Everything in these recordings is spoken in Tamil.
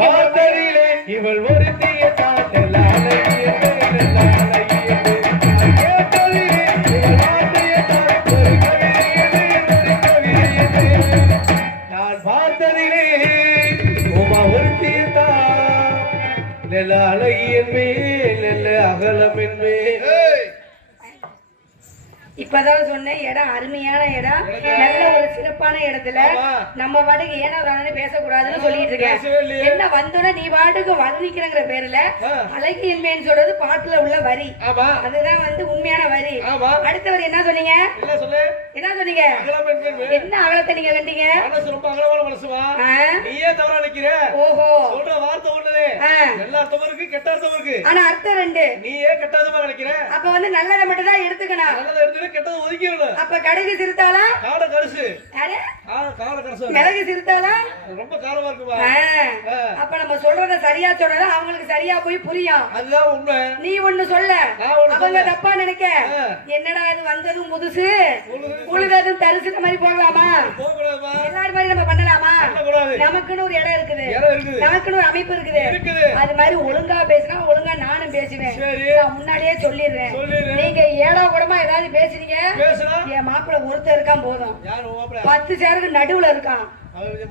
பார்த்ததிலே இவள் ஒருத்திய நான் பார்த்ததிலே உமா ஒருத்தியத்தான் நெல்ல அழகியன்மே நெல்ல அகலம் என்பே. இப்பதான் சொன்னேன், இடம் அருமையான இடம், நல்ல ஒரு சிறப்பான இடத்துல நம்ம பாட்டுக்கு ஏனா பேசக்கூடாதுன்னு சொல்லிட்டு இருக்கேன். என்ன வந்தோட நீ பாட்டுக்கு வர்ணிக்கிறங்கிற பேர்ல அழகியன்மைன்னு சொல்றது பாட்டுல உள்ள வரி, அதுதான் வந்து உண்மையான வரி. அடுத்தவர் என்ன சொன்னீங்க? என்ன சொன்னீங்க? என்ன அகலத்தை நீங்க கண்டீங்க? ஓஹோ, ஆனா அர்த்தம் ரெண்டு. அப்ப வந்து நல்லதை மட்டும் தான் எடுத்துக்கணும். அப்ப கடுகு சிறுத்தாளா மிளகு சிறுத்தாளா ரொம்ப காரமா இருக்குமா? அப்ப நம்ம சொல்றத சரியா சொன்னா அவங்களுக்கு சரியா போய் புரியும். அதுதான் உண்மை. நீ ஒண்ணு சொல்ல, அவங்க தப்பா நினைக்க. என்னடா இது வந்ததும் முதுசு உழுததும் தரிசுன மாதிரி போகலாமா? எல்லாரும் மாதிரி நம்ம பண்ணலாமா? நமக்குன்னு ஒரு இடம் இருக்குது, நமக்குன்னு ஒரு அமைப்பு இருக்குது. அது மாதிரி ஒழுங்கா பேசினா ஒழுங்கா நானும் பேசுவேன். நான் முன்னாடியே சொல்லிடுறேன். நீங்க ஏடா கூடமா ஏதாவது பேசுறீங்க, என் மாப்பிள்ள ஒருத்தர் இருக்கான் போதும், 10 சேருக்கு நடுவுல இருக்கான்.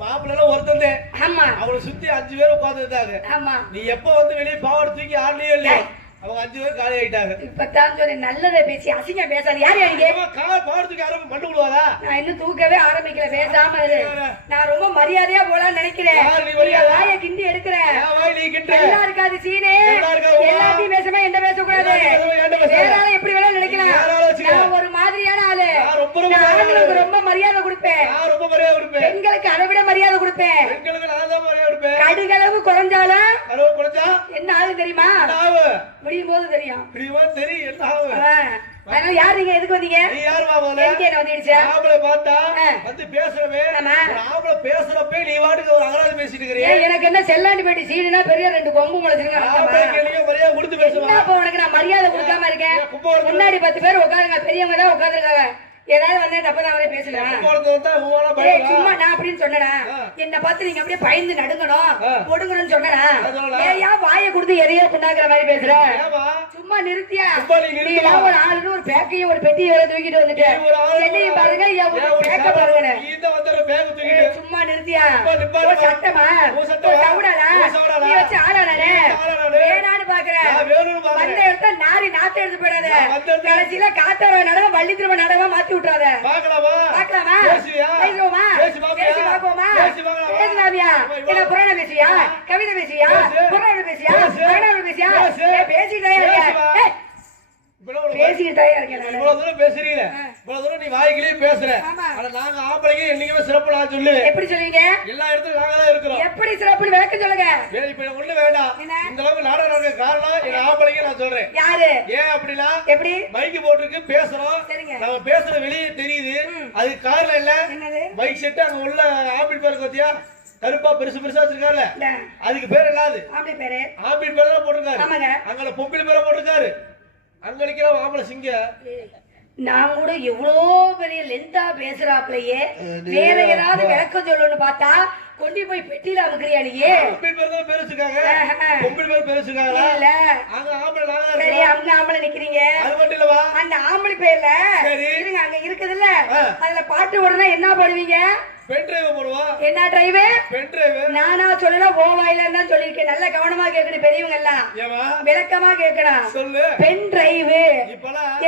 மாப்பிள்ள ஒருத்தன். ஆமா, அவளை சுத்தி 5 பேர் உட்கார்ந்து இருந்தாங்க. ஆமா, நீ எப்ப வந்து வெளியே பாவாடை தூக்கி ஆடலையோ இல்லையா, அவங்க 5 பேர் காலி ஆயிட்டாங்க. இப்பதான் சொன்னேன் நல்லதை பேசி அசிங்க பேசாது. யாரு பாவாடை தூக்கி யாரும் மண்டு விடுவாரா? நான் இன்னும் தூக்கவே ஆரம்பிக்கல, பேசாம இரு. நான் ரொம்ப மரியாதையா போலான்னு நினைக்கிறேன். வாயை கிண்டி எடுக்கிறேன். எல்லாம் இருக்காது சீனே, எல்லாத்தையும் பேசாம என்ன பேசக்கூடாது. வேறால எப்படி வேணாலும் நினைக்கலாம். நான் ஒரு மாதிரியான ஆளு, ஆண்களுக்கு ரொம்ப மரியாதை கொடுப்பேன், பெண்களுக்கு அதை விட மரியாதை கொடுப்பேன். கடுகளவு குறைஞ்சாலும் என்ன ஆகுது தெரியுமா? முடியும் போது தெரியும். அதனால யார் நீங்க எதுக்கு வந்தீங்க? எனக்கு என்ன செல்லாண்டி பேட்டி சீடுனா பெரிய 2 கொம்பு முளைச்சிருக்கேன். உனக்கு நான் மரியாதை கொடுக்காம இருக்கேன். முன்னாடி 10 பேர் உட்காருங்க, பெரியவங்க தான் உட்காந்துருக்காங்க. ஏதாவது வந்து தப்பதான் அவரே பேசலாம். சும்மா நான் அப்படின்னு சொன்னேனா? என்ன பார்த்து நீங்க அப்படியே பயந்து நடுங்கணும் ஒடுங்கணும்னு சொன்னேனா? ஏன் வாயை கொடுத்து எதையோ புண்ணாக்குற மாதிரி பேசுற? சும்மா நிறுத்தியா? நீ ஒரு ஆளுன்னு ஒரு பேக்கையும் ஒரு பெட்டியை தூக்கிட்டு வந்துட்டு என்னையும் பாருங்க, பேக்க பாருங்க. சும்மா நிறுத்தியா? சட்டமா சவுடாடா நீ வச்சு ஆளானே வேணான்னு பாக்குறேன். வந்த இடத்த நாரி நாத்த எடுத்து போயிடாத. கடைசியில காத்தவ நடவ வள்ளி திரும்ப நடவ மாத்தி விட்டுறாத. பாக்கலாமா? பேசுவோமா? பேசலாமியா? என்ன புராணம் பேசியா, கவிதை பேசியா, புராணம் பேசியா, புராணம் பேசியா? பேசிட்டே பேசுறீங்க. நீ வாய்க்கிலேயே பேசுற. நாங்க ஆம்பளைங்க என்னைக்குமே சிறப்பு நான் சொல்லுவேன். எப்படி சொல்லுவீங்க? எல்லா இடத்துலயும் நாங்க தான் இருக்கிறோம். எப்படி சிறப்பு விளக்க சொல்லுங்க. இப்ப ஒண்ணு வேண்டாம், இந்த அளவுக்கு நாடகம் நடக்க காரணம் எங்க ஆம்பளைங்க நான் சொல்றேன். யாரு? ஏன் அப்படின்னா, எப்படி மைக்கு போட்டுருக்கு பேசுறோம், நம்ம பேசுற வெளியே தெரியுது. அது காரணம் இல்ல, மைக் செட் அங்க உள்ள ஆம்பிள் பேருக்கு பத்தியா கருப்பா பெருசு பெருசா வச்சிருக்காரு, அதுக்கு பேர் இல்லாது ஆம்பிள் பேர் தான் போட்டிருக்காரு. அங்க பொம்பிள் பேரை போட்டிருக்காரு. அங்கடிக்கலாம் ஆம்பளை சிங்க. நான் கூட எவ்வளோ பெரிய லென்தா பேசுறாப்லையே, வேற ஏதாவது விளக்கம் சொல்லணும்னு பார்த்தா கொண்டு போய் பெட்டியில அமுக்கிறியா? நீயே அங்க ஆம்பளை நிக்கிறீங்க. அந்த ஆம்பளை பேர்ல அங்க இருக்குதுல்ல, அதுல பாட்டு ஓடுனா என்ன பாடுவீங்க? என்ன டிரைவு? நானா சொல்லல, ஓவாயில தான் சொல்லிருக்கேன். நல்ல கவனமா கேட்கணும் பெரியவங்க எல்லாம், விளக்கமா கேட்கணும். பெண் டிரைவு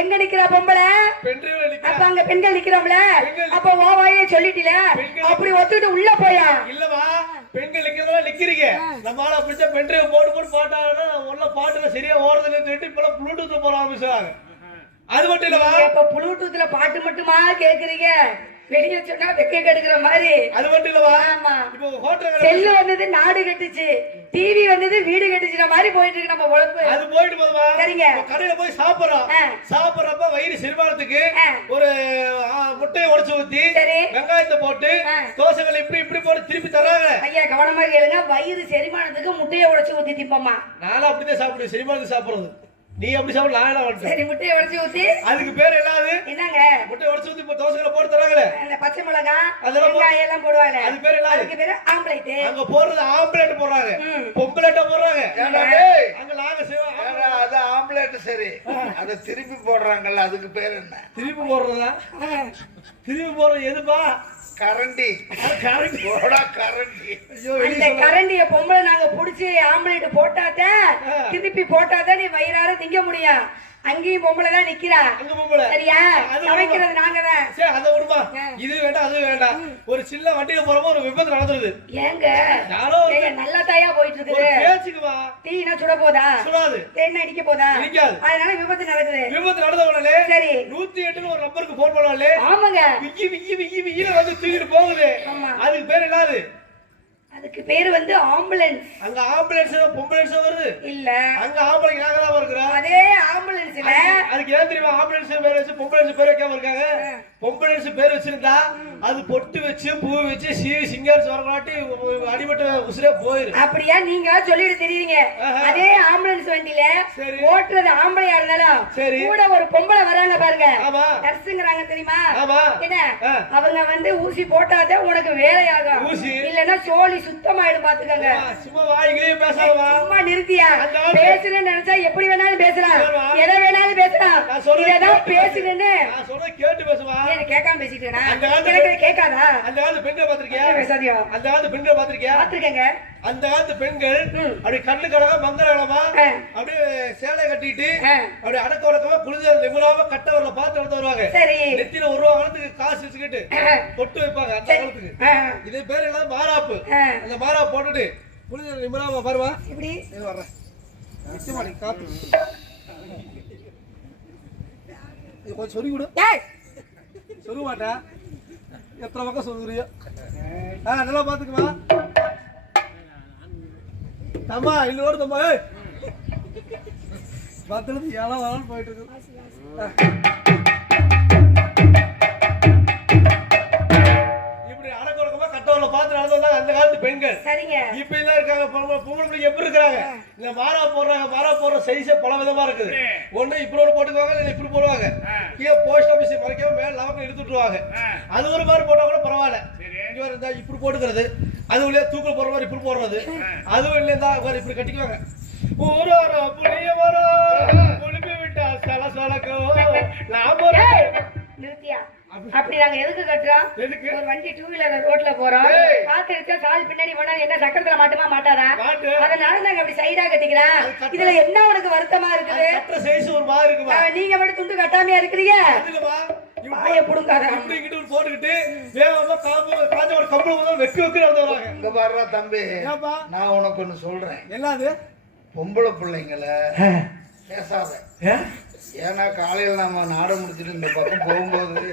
எங்க நிக்கிற பொம்பளை? அப்ப அங்க பெண்கள் நிக்கிறோம்ல, அப்ப ஓவாயில சொல்லிட்டீல, அப்படி ஒத்துட்டு உள்ள போயா? இல்லவா, பெண்கள் நிக்கிறீங்க. நம்மளால பிடிச்ச பெண் டிரைவ் போட்டு போட்டு பாட்டாங்கன்னா உள்ள பாட்டுல சரியா ஓடுறதுன்னு சொல்லிட்டு இப்ப ப்ளூடூத்ல போற ஆரம்பிச்சாங்க. அது மட்டும் இல்லவா, இப்ப ப்ளூடூத்ல பாட்டு மட்டுமா கேக்குறீங்க? வெளியே சொன்னா வெக்க கெடுக்கிற மாதிரி. அது மட்டும் இல்லவா, இப்போ ஹோட்டல் செல்லு வந்தது நாடு கட்டுச்சு, டிவி வந்தது வீடு கட்டுச்சுற மாதிரி போயிட்டு இருக்கு நம்ம உழைப்பு. அது போயிட்டு போதுமா? சரிங்க. கடையில போய் சாப்பிடுறோம், சாப்பிடுறப்ப வயிறு செரிமானத்துக்கு ஒரு முட்டையை உடைச்சு ஊத்தி வெங்காயத்தை போட்டு தோசைகள் இப்படி இப்படி போட்டு திருப்பி தர்றாங்க. ஐயா கவனமா கேளுங்க, வயிறு செரிமானத்துக்கு முட்டையை உடைச்சு ஊத்தி திப்பமா. நானும் அப்படிதான் சாப்பிடுவேன், செரிமானத்துக்கு சாப்பிடுறது. நீ அப்படி சாப்பிட நான் என்ன பண்றேன்? சரி முட்டையை உடைச்சு ஊத்தி அதுக்கு பேர் என்னது? என்னங்க? முட்டை உடைச்சு ஊத்தி இப்ப தோசைல போட்டு தராங்களே அந்த பச்சை மிளகா அதெல்லாம் வெங்காயம் எல்லாம் போடுவாங்க. அது பேர் என்ன? அதுக்கு பேரு ஆம்லெட். அங்க போடுறது ஆம்லெட் போடுறாங்க, பொம்பளெட் போடுறாங்க. அங்க நாங்க செய்வோம் அது ஆம்லெட். சரி, அத திருப்பி போடுறாங்கல்ல, அதுக்கு பேர் என்ன? திருப்பி போடுறதா? திருப்பி போடுறது எதுப்பா? கரண்டி. கரண்டி போடா கரண்டி. ஐயோ அந்த கரண்டிய பொம்பளை நாங்க புடிச்சு ஆம்லெட் போட்டாதான் திருப்பி போட்டாதான் நீ வயிறார திங்க முடியும். அங்கேயும் பொம்பளை தான் நிக்கிறா. அங்க பொம்பளை சரியா? சமைக்கிறது நாங்க தான். சரி அத விடுமா, இது வேண்டாம் அது வேண்டாம். ஒரு சின்ன வண்டியில போறப்போ ஒரு விபத்து நடந்துருது. ஏங்க யாரோ நல்லா தாயா போயிட்டு இருக்குது. பேச்சுக்குமா தீனா சுட போதா? சுடாது. தேன் அடிக்க போதா? அடிக்காது. அதனால விபத்து நடக்குது. விபத்து நடந்த உடனே சரி 108 ஒரு நம்பருக்கு போன் பண்ணுவாங்களே. ஆமாங்க. விக்கி விக்கி விக்கி விக்கில வந்து தூக்கிட்டு போகுது. அதுக்கு பேர் என்னது? அதுக்கு பேரு வந்து ஆம்புலன்ஸ். அங்க ஆம்புலன்ஸ் பொம்புலன்ஸ் வருது இல்ல, அங்க ஆம்புலன்ஸ் நாங்க தான் இருக்கிறோம். அதே ஆம்புலன்ஸ்ல அதுக்கு ஏன் தெரியுமா ஆம்புலன்ஸ் பேர் வச்சு பொம்புலன்ஸ் பேர் வைக்காம இருக்காங்க? பொம்புலன்ஸ் பேர் வச்சிருந்தா அது பொட்டு வச்சு பூ வச்சு சீவி சிங்கர்ஸ் வரலாட்டி அடிபட்ட உசுரே போயிரு. அப்படியா? நீங்க சொல்லிட்டு தெரியுங்க. அதே ஆம்புலன்ஸ் வண்டியில ஓட்டுறது ஆம்பளையா இருந்தாலும் கூட ஒரு பொம்பளை வராங்க பாருங்க, நர்ஸுங்கிறாங்க தெரியுமா? என்ன அவங்க வந்து ஊசி போட்டாதே உனக்கு வேலையாகும், இல்லன்னா சோழி சுத்தமாயிடும். பாத்துக்கங்க. சும்மா வாய்களே பேசாதவா? சும்மா நிறுத்தியா? பேசுறேன்னு நினைச்சா எப்படி வேணாலும் பேசலாம், எதை வேணாலும் பேசலாம். இததான் பேசுறேன்னு நான் சொல்றத கேட்டு பேசுவா. என்ன கேட்காம பேசிட்டு எனக்கு கேட்காதா? அந்த காலத்து பெண்கள் பாத்திருக்கியா? பேசாதியோ? அந்த காலத்து பெண்கள் பாத்திருக்கியா? பாத்துருக்கேங்க. அந்த காலத்து பெண்கள் அப்படி கண்ணு கடகா மங்கரமா அப்படியே சேலை கட்டிட்டு அப்படி அடக்க உடக்கமா குளிஞ்ச நிமிராம கட்டவர்ல பார்த்து நடந்து வருவாங்க. நெத்தியில ஒரு ரூபா காலத்துக்கு காசு வச்சுக்கிட்டு பொட்டு வைப்பாங்க. அந்த காலத்துக்கு இது பேர் எல்லாம் மாராப்பு. அந்த மாராப்பு போட்டுட்டு குளிஞ்ச நிமிராம பாருவா. இப்படி வர்றேன் நிச்சயமா காத்து இது கொஞ்சம் சொல்லி கொடு. சொல்ல மாட்டேன், எத்தனை பக்கம் சொல்லுறியோ. நல்லா பாத்துக்குமா தம்மா. இன்னொரு தம்மா பத்துல ஏழா வரணும் போயிட்டு இருக்கு. இப்படி அடக்கொடக்கமா கட்டவர்ல பார்த்து நடந்து வந்தாங்க அந்த காலத்து பெண்கள். இப்ப எல்லாம் இருக்காங்க பொம்பளை பிள்ளைங்க எப்படி இருக்காங்க? இந்த மாரா போடுறாங்க. மாரா போடுற சைஸே பல விதமா இருக்குது. ஒண்ணு இப்படி ஒரு போட்டுக்குவாங்க, இல்ல இப்படி போடுவாங்க. கீழே போஸ்ட் ஆபீஸ் மறைக்காம மேல லவக்கம் எடுத்துட்டுருவாங்க. அது ஒரு மாதிரி போட்டா கூட பரவாயில்ல. இப்படி போட்டுக்கிறது, அது உள்ளே தூக்கல் போடுற மாதிரி இப்படி போடுறது, அதுவும் இல்லையா இப்படி கட்டிக்குவாங்க. ஊரோரோ புளிய வரோ புளிப்பி விட்டா சல சலக்கோ லாபரோ. நிறுத்தியா? அப்படி நாங்க எதுக்கு கட்டுறோம்? ஒரு வண்டி டூ வீலர் ரோட்ல போறோம், காத்து அடிச்சா கால் பின்னாடி போனா என்ன சக்கரத்துல மாட்டுமா மாட்டாதா? அதனால நாங்க அப்படி சைடா கட்டிக்கிறோம். இதுல என்ன உனக்கு வருத்தமா இருக்குது? ஒரு மாதிரி இருக்குமா? நீங்க மட்டும் துண்டு கட்டாமையா இருக்கிறீங்க. வாய புடுங்காத. இப்படி கிட்ட போட்டுக்கிட்டு வேகமா காஞ்ச ஒரு கம்பளம் வந்து வெக்கு வெக்கு நடந்து வராங்க. இங்க பாருடா தம்பி, நான் உனக்கு ஒண்ணு சொல்றேன். என்னது? பொம்பளை பிள்ளைங்களை பேசாத. ஏன்னா காலையில நம்ம நாடை முடிச்சுட்டு இந்த பக்கம் போகும்போது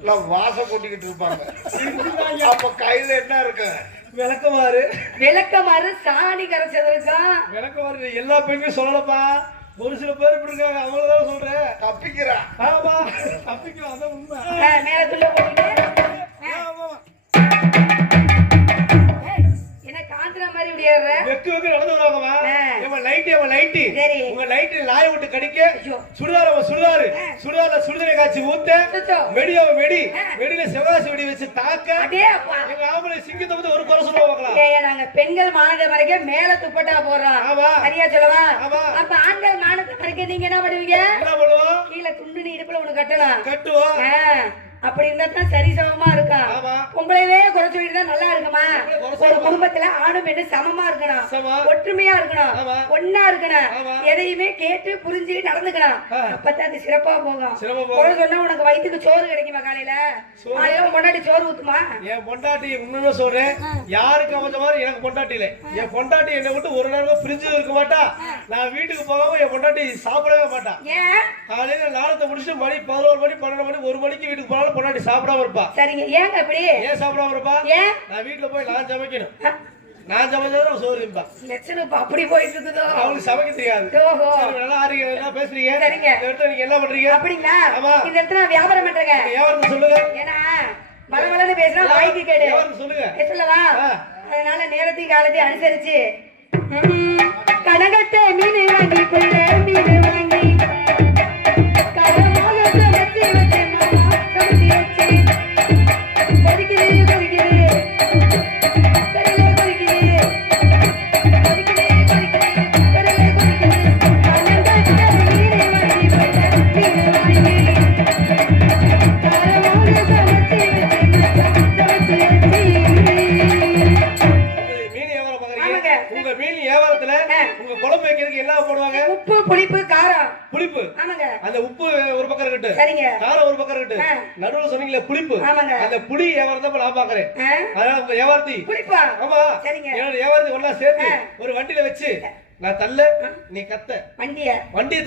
எல்லாம் வாசம் கொட்டிக்கிட்டு இருப்பாங்க. அப்ப கையில என்ன இருக்கு? விளக்கமாறு. விளக்கமாறு சாணி கரைச்சது இருக்கா? விளக்கமாறு எல்லா பெண்களும் சொல்லலப்பா. ஒரு சில பேர் இப்படி இருக்காங்க, அவங்களதான் சொல்றேன். தப்பிக்கிறா. ஆமா தப்பிக்கலாம், அதான் உண்மை. மேல துள்ள போட்டு என்ன காந்திர மாதிரி விடியாடுற? வெக்கு வெக்கு நடந்து வருவாங்கம்மா. ஏமா லைட், ஏமா லைட். உங்க லைட் லாய விட்டு கடிக்க சுடுதார சுடுதாரு சுடுதார சுடுதரை காய்ச்சி ஊத்த வெடியோ வெடி வெடியில செவகாசி வெடி வச்சு தாக்க. எங்க ஆம்பளை சிங்கத்தை வந்து ஒரு குறை சொல்லுவாங்களா? நாங்க பெண்கள் மானத்தை மறைக்க மேல துப்பட்டா போடுறோம். சரியா சொல்லவா? அப்ப ஆண்கள் மானத்தை மறைக்க நீங்க என்ன பண்ணுவீங்க? என்ன பண்ணுவோம்? கீழே துண்டு இடுப்புல ஒண்ணு கட்டணும். கட்டுவோம். அப்படி இருந்தா தான் சரிசமமா இருக்கா. பொம்பளைவே குறை சொல்லிட்டு நல்லா இருக்குமா? ஒரு குடும்பத்துல ஆணும் பெண்ணும் சமமா இருக்கணும், ஒற்றுமையா இருக்கணும், ஒன்னா இருக்கணும், எதையுமே கேட்டு புரிஞ்சு நடந்துக்கணும். அப்பதான் அது சிறப்பா போகும். குறை சொன்னா உனக்கு வயிற்றுக்கு சோறு கிடைக்குமா? காலையில பொண்டாட்டி சோறு ஊத்துமா? என் பொண்டாட்டி உண்மையுமே சொல்றேன், யாருக்கு அமைஞ்ச மாதிரி எனக்கு பொண்டாட்டி இல்லை. என் பொண்டாட்டி என்னை விட்டு ஒரு நேரம் பிரிஞ்சு இருக்க மாட்டா. நான் வீட்டுக்கு போகாம என் பொண்டாட்டி சாப்பிடவே மாட்டா. ஏன்? காலையில நாளத்தை முடிச்சுட்டு மணி 11 மணி 12 மணி 1 மணிக்கு வீட்டுக்கு போனாலும் பொண்டாட்டி சாப்பிடாம இருப்பா. சரிங்க. ஏங்க அப்படி? ஏன் சாப்பிடாம இருப்பா? நான் வீட்டுல போய் நான் சமைக்கணும். நான் சமைச்சாதான் சோறு திம்பா. லட்சணம் அப்படி போயிட்டு இருக்குதோ? அவளுக்கு சமைக்க தெரியாது. நல்லா ஆறீங்க, நல்லா பேசுறீங்க. சரிங்க. நீங்க என்ன பண்றீங்க? அப்படிங்களா? இந்த இடத்துல நான் வியாபாரம் பண்றேங்க. வியாபாரத்தை சொல்லுங்க. ஏன்னா மலமலன்னு பேசினா வாய்க்கு கேடு. சொல்லுங்க. சொல்லவா? அதனால நேரத்தையும் காலத்தையும் அனுசரிச்சு கனகத்தை மீன் வாங்கி மீன் வாங்கி என்ன போடுவாங்க? உப்பு, புளிப்பு, காரம். புளிப்பு. ஆமாங்க. அந்த உப்பு ஒரு பக்கம் இருக்கட்டும். சரிங்க. காரம் ஒரு பக்கம் இருக்கட்டும். நடுவுல சொன்னீங்களே புளிப்பு. ஆமாங்க. அந்த புளி வியாபாரம் தான் நான் பாக்குறேன். அதனால உங்க வியாபாரத்தி புளிப்பா? ஆமா. சரிங்க. என்னோட வியாபாரத்தி ஒண்ணா சேர்த்து ஒரு வண்டியில வச்சு நான் தள்ள, நீ கத்த. வண்டியை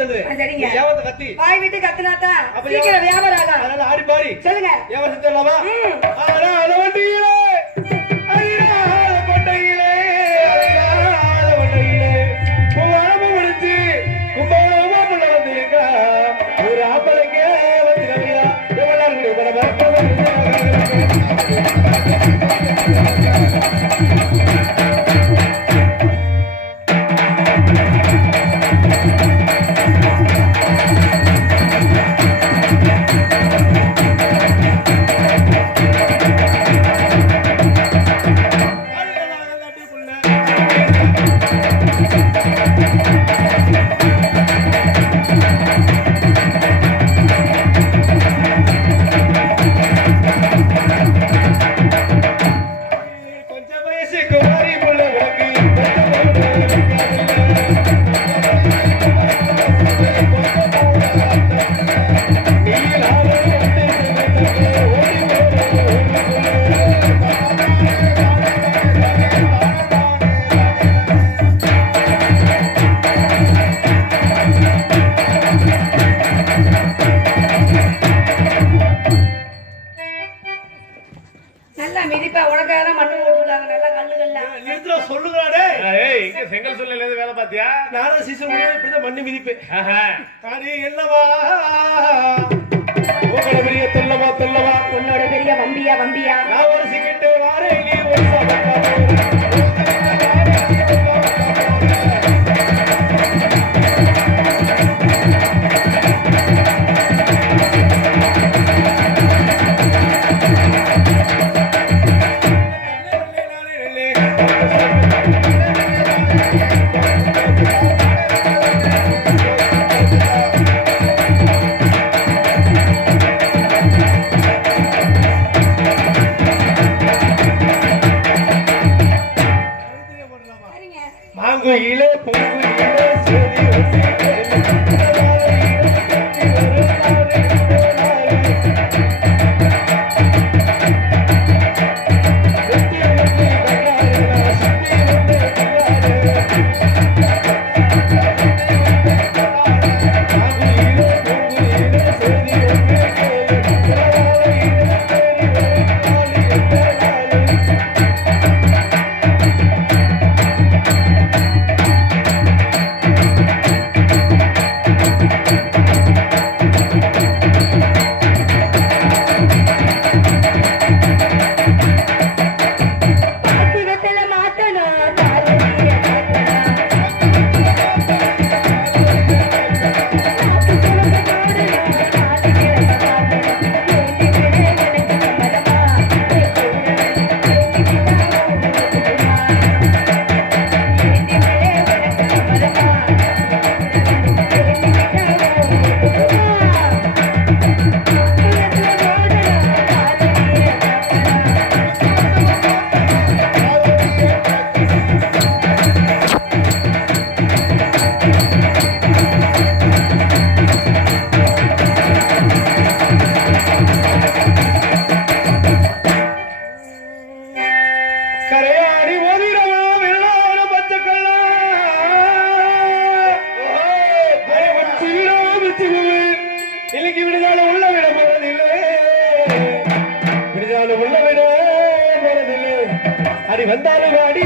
தள்ளுவேன். சரிங்க. வியாபாரத்தை கத்தி வாய் விட்டு கத்துனாதா சீக்கிரம் வியாபாரம் ஆகும். அதனால ஆடி பாடி சொல்லுங்க. வியாபாரம் செஞ்சலாமா? ஆனா வண்டியிலே மண்ணு மிதிப்பு. என்னவா உங்களோட பெரிய தொல்லவா தொல்லவா, உன்னோட பெரிய வம்பியா வம்பியா, நான் ஒரு சிக்கிட்டு வாரேன் நீ ஒரு மாங்குயிலே பூங்குயிலே அடி வந்தாலும் அடி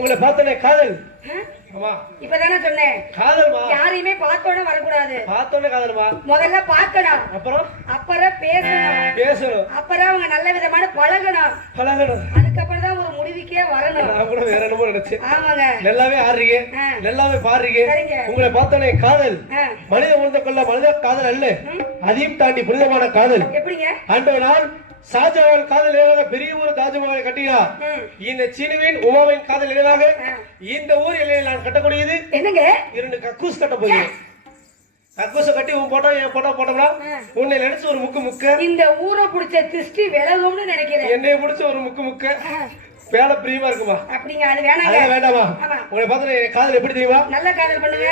உங்களை பார்த்தனே காதல். ஆமா இப்பதானே சொன்னேன் காதல்மா. யாரையுமே பார்த்தோன்னே வரக்கூடாது. பார்த்தோன்னே காதல்மா. முதல்ல பார்க்கணும், அப்புறம் பேசணும், அப்புறம் அவங்க நல்ல விதமான பழகணும், அதுக்கப்புறம் தான் ஒரு முடிவுக்கே வரணும். நான் கூட வேற என்னமோ நினைச்சேன். ஆமாங்க, நல்லாவே ஆடுறீங்க, நல்லாவே பாடுறீங்க. உங்களை பார்த்தனே காதல் மனித உணர்ந்து கொள்ள மனித காதல் அல்ல, அதையும் தாண்டி புனிதமான காதல். எப்படிங்க? அன்றைய நாள் ஷாஜகான் காதல் நினைவாக பெரிய ஒரு தாஜ்மஹாலை கட்டினார். இந்த சீனுவின் உமாவின் காதல் நினைவாக இந்த ஊர் எல்லையில் நான் கட்டக்கூடியது என்னங்க? 2 கக்கூஸ் கட்ட போகிறேன். கக்கூச கட்டி உன் போட்டோ என் போட்டோ போட்டோம்னா உன்னை நினைச்சு ஒரு முக்கு இந்த ஊரை பிடிச்ச திருஷ்டி விலகும்னு நினைக்கிறேன். என்னைய பிடிச்ச ஒரு முக்கு வேலை பிரியமா இருக்குமா? அப்படிங்க, அது வேணாங்க. வேண்டாமா? உங்களை பார்த்து காதல் எப்படி தெரியுமா? நல்ல காதல் பண்ணுங்க.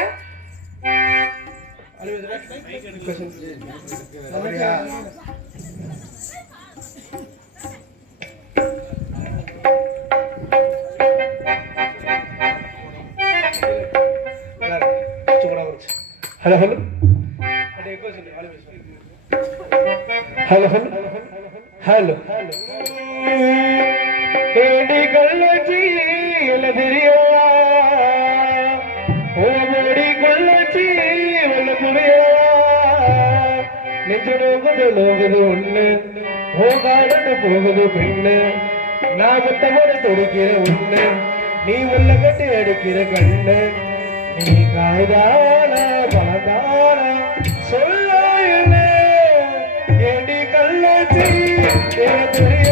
Hello hello hello hello hello ஏடி கள்ளச்சி எலதிரியா ஓடி கள்ளச்சி வெள்ளக்குடியா நெஞ்சோகுது ஒண்ணு ஓகாடு போகுது பெண்ணு நான் முத்தமோட தொடுக்கிற ஒண்ணு நீ உள்ள கட்டி அடிக்கிற கண்ணு நீ காய்தானா பலதானா சொல்ல ஏடி கள்ளச்சி தெரிய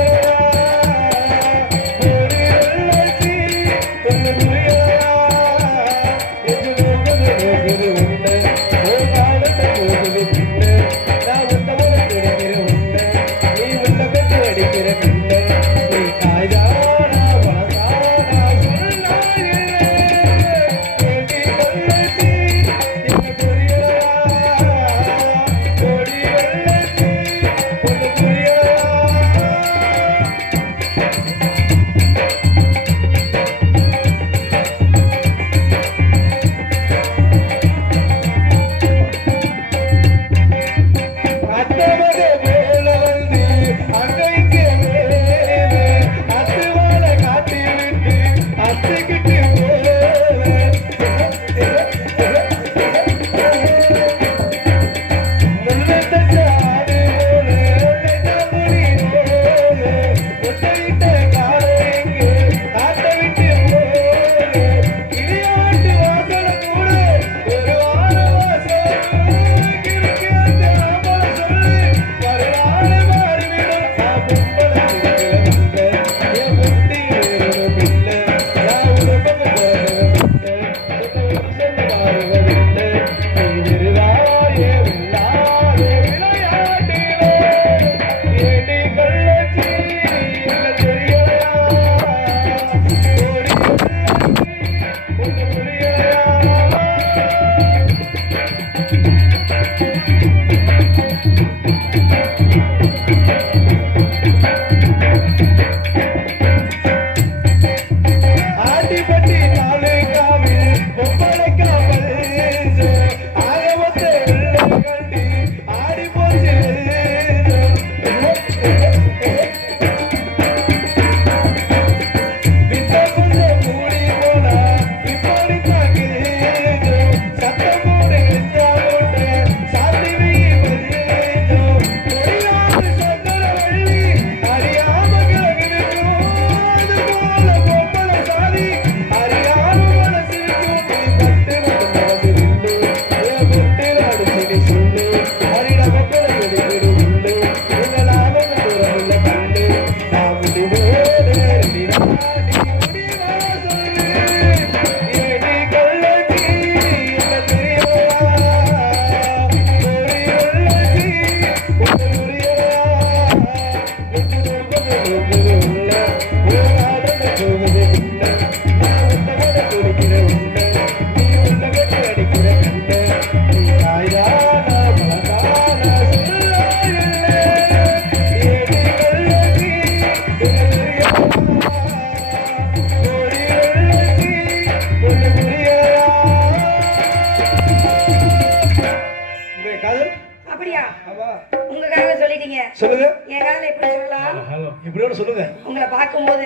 காதல் அப்படியா? ஆமா. உங்க காதல சொல்லிட்டீங்க. சொல்லுங்க. என் காதல எப்படி சொல்லலாம்? இப்படியோட சொல்லுங்க. உங்களை பார்க்கும்போது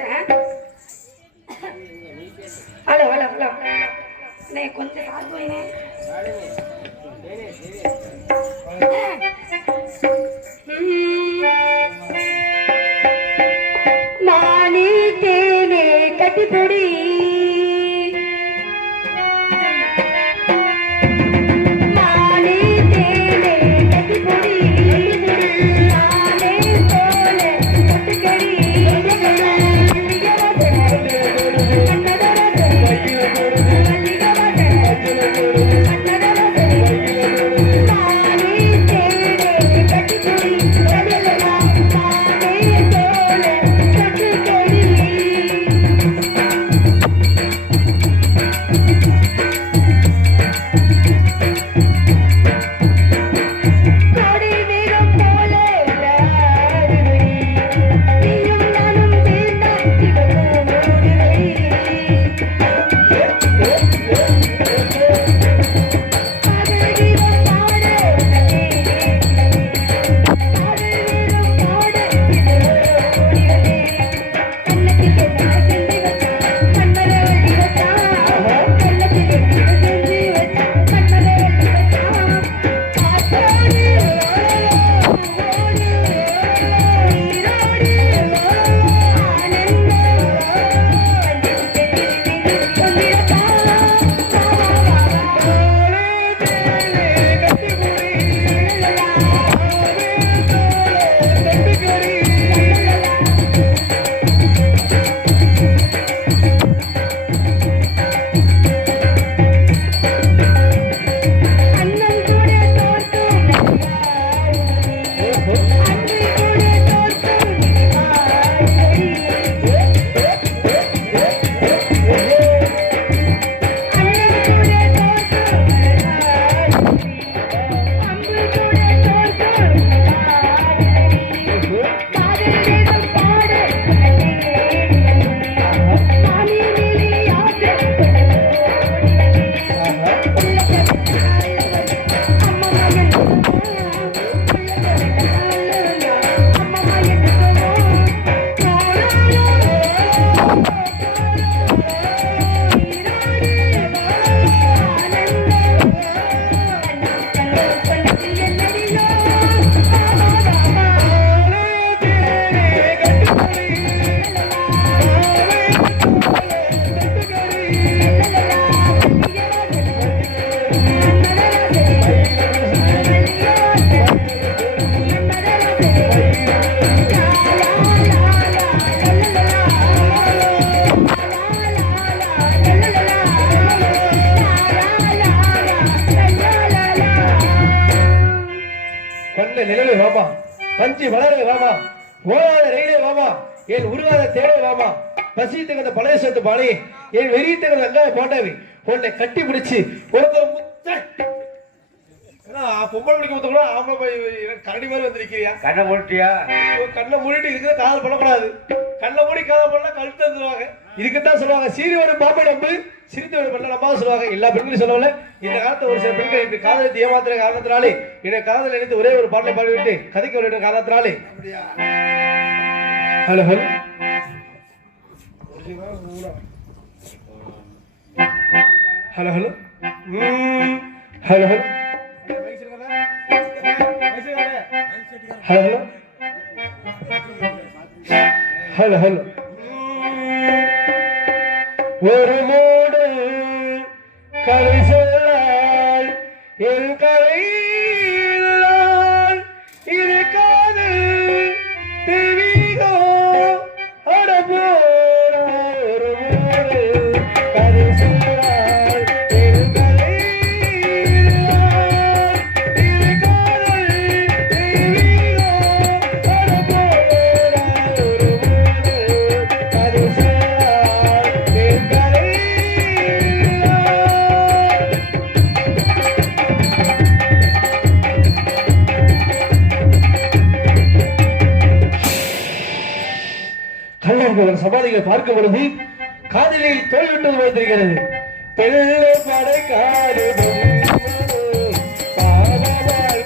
ஹலோ ஹலோ ஹலோ அண்ணே கொஞ்சம் காசு வைனே. மானே தேனே கட்டிப்பொடி நிலவே வாமா, பஞ்சு வளரே வாமா, ஓடாத ரயிலே வாமா, என் உருவாத தேவை வாமா, பசி தகுந்த பழைய சொத்து பாணி, என் வெறி தகுந்த அங்காய போட்டவி, உன்னை கட்டி பிடிச்சு ஒருத்தர் பொம்பளை பிடிக்க முத்த கூட ஆம்பளை கரடி மாதிரி வந்திருக்கிறியா? கண்ணை மூடிட்டியா? கண்ணை மூடிட்டு இதுக்கு காதல் பண்ணக்கூடாது. கண்ணை மூடி காதல் பண்ணா கழுத்து சொல்லுவாங்க. இதுக்குத்தான் சொல்லுவாங்க சீரியோட பாப்பா நம்பு சிரித்தோட பண்ண நம்பாத சொல்லுவாங்க. எல்லா பெண்களும் சொல்லல. இந்த காலத்துல ஒரு சில பெண்கள் இப்படி காதலித்து ஏமாத்துற காரணத்தினாலே என்னை காதல் நினைத்து ஒரே ஒரு பாட்டை பாடிவிட்டு கதைக்க விட காரணத்தினாலே hello hello hello hello hello hello hello hello hello ஒரு மூடு கதை சொல்லால் என் கதை இது காதல் தெய்வீகோ அடபோட ஒரு மூடு கதை சொல்லால் என் கதை இது காதல் தெய்வீகோ அடபோட ஒரு மூடு கதை சொல்லால் என் கதை கள்ளர்கள் சமாதிகளை பார்க்கும் பொழுது காதலில் தோல்விட்டது போல் தெரிகிறது. பெண்ணை படைக்காடு பாவமாய்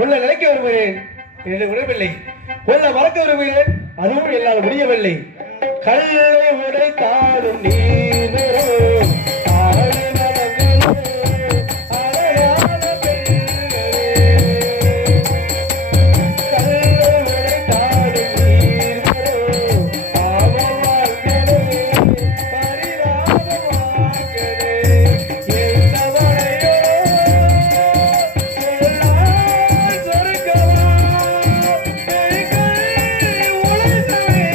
உள்ள நினைக்க விரும்புகிறேன் என்று விடவில்லை, உள்ள மறக்க விரும்புகிறேன் அதுவும் என்னால் முடியவில்லை. கல்லை உடைத்தாலும் நீர் வரும், தாழை மனங்களும் அழகான பெண்களே. கல்லை உடைத்தாலும் நீர் வரும், பாவமார்களே, பரிதாபமார்களே. என்னவரையோ சொல்லால் சொருக்கவா, கைகள் உழைத்தவே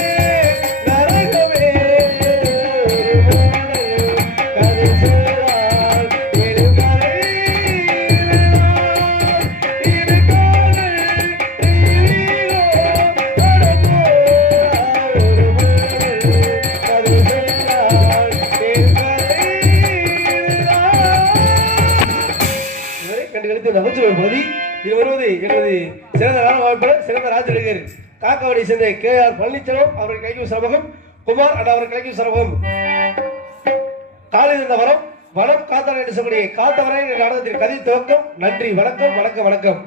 நரகமே. கதை சொல்லால் எழுகரை இரு காதல் தெய்வீகோ கடந்தோ கதை சொல்லால் இதுவரை கண்டுகளித்து நகைச்சுவை பகுதி இது வருவது எனது சிறந்த நாடக சிறந்த ராஜநடிகர் காக்காவடி சேர்ந்த KR பழனிச்செல்வம் அவர்கள் கைக்கு சமூகம், குமார் அண்ணா அவர்கள் கைக்கு சமூகம். காலையில் இருந்த வனம் காத்தாட என்று சொல்லக்கூடிய காத்தவரை நாடகத்தின் கதை துவக்கம். நன்றி, வணக்கம் வணக்கம் வணக்கம்.